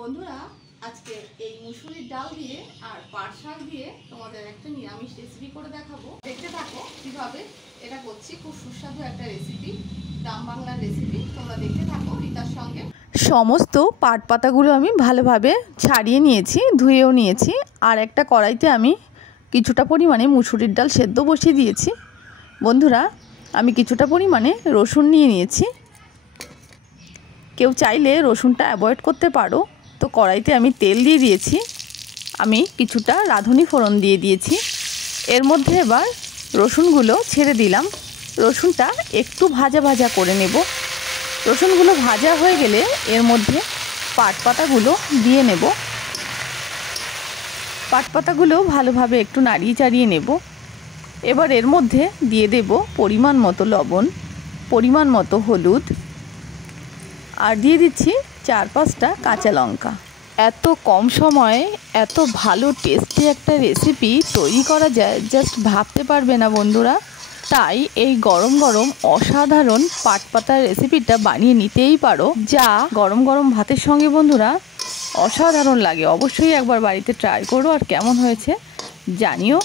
বন্ধুরা আজকে এই মুসুরির ডাল দিয়ে আর পাট শাক দিয়ে তোমাদের একটা নিরামিষ রেসিপি করে দেখাবো। দেখতে থাকো কিভাবে এটা করছি। খুব সুস্বাদু একটা রেসিপি, গ্রাম বাংলার রেসিপি। তোমরা দেখতে থাকো রিতার সঙ্গে। সমস্ত পাট পাতাগুলো আমি ভালোভাবে ছাড়িয়ে নিয়েছি, ধুয়েও নিয়েছি। আর একটা কড়াইতে আমি কিছুটা পরিমাণে মুসুরির ডাল সেদ্ধ বসিয়ে দিয়েছি। বন্ধুরা, আমি কিছুটা পরিমাণে রসুন নিয়ে নিয়েছি। কেউ চাইলে রসুনটা অ্যাভয়েড করতে পারো। তো কড়াইতে আমি তেল দিয়ে দিয়েছি। আমি কিছুটা রাঁধুনি ফোড়ন দিয়ে দিয়েছি। এর মধ্যে এবার রসুনগুলো ছেড়ে দিলাম। রসুনটা একটু ভাজা ভাজা করে নেব। রসুনগুলো ভাজা হয়ে গেলে এর মধ্যে পাট পাতাগুলো দিয়ে নেব। পাট পাতাগুলো ভালোভাবে একটু নাড়িয়ে চাড়িয়ে নেব। এবার এর মধ্যে দিয়ে দেব পরিমাণ মতো লবণ, পরিমাণ মতো হলুদ, আর দিয়ে দিচ্ছি 4-5টা কাঁচা লঙ্কা। এত কম সময়ে এত ভালো টেস্টি একটা রেসিপি তৈরি করা যায়, জাস্ট ভাবতে পারবে না বন্ধুরা। তাই এই গরম গরম অসাধারণ পাট পাতার রেসিপিটা বানিয়ে নিতেই পারো, যা গরম গরম ভাতের সঙ্গে বন্ধুরা অসাধারণ লাগে। অবশ্যই একবার বাড়িতে ট্রাই করো, আর কেমন হয়েছে জানিও।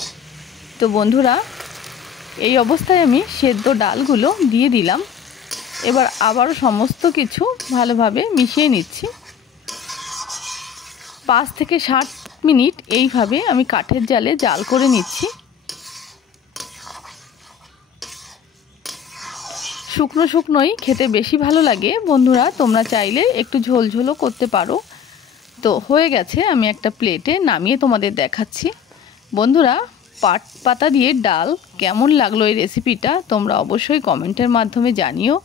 তো বন্ধুরা, এই অবস্থায় আমি সেদ্ধ ডালগুলো দিয়ে দিলাম। এবার আবারও সমস্ত কিছু ভালোভাবে মিশিয়ে নিচ্ছি। 5 থেকে 7 মিনিট এইভাবে আমি কাঠের জালে জাল করে নিচ্ছি। শুকনো শুকনোই খেতে বেশি ভালো লাগে বন্ধুরা। তোমরা চাইলে একটু ঝোলঝোলও করতে পারো। তো হয়ে গেছে, আমি একটা প্লেটে নামিয়ে তোমাদের দেখাচ্ছি। বন্ধুরা, পাট পাতা দিয়ে ডাল কেমন লাগলো এই রেসিপিটা তোমরা অবশ্যই কমেন্টের মাধ্যমে জানিও।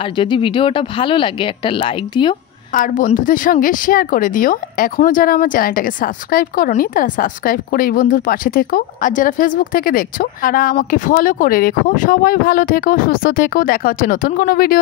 আর যদি ভিডিওটা ভালো লাগে একটা লাইক দিও, আর বন্ধুদের সঙ্গে শেয়ার করে দিও। এখনও যারা আমার চ্যানেলটাকে সাবস্ক্রাইব করোনি তারা সাবস্ক্রাইব করে এই বন্ধুর পাশে থেকো। আর যারা ফেসবুক থেকে দেখছো তারা আমাকে ফলো করে রেখো। সবাই ভালো থেকো, সুস্থ থেকো। দেখা হচ্ছে নতুন কোনো ভিডিও।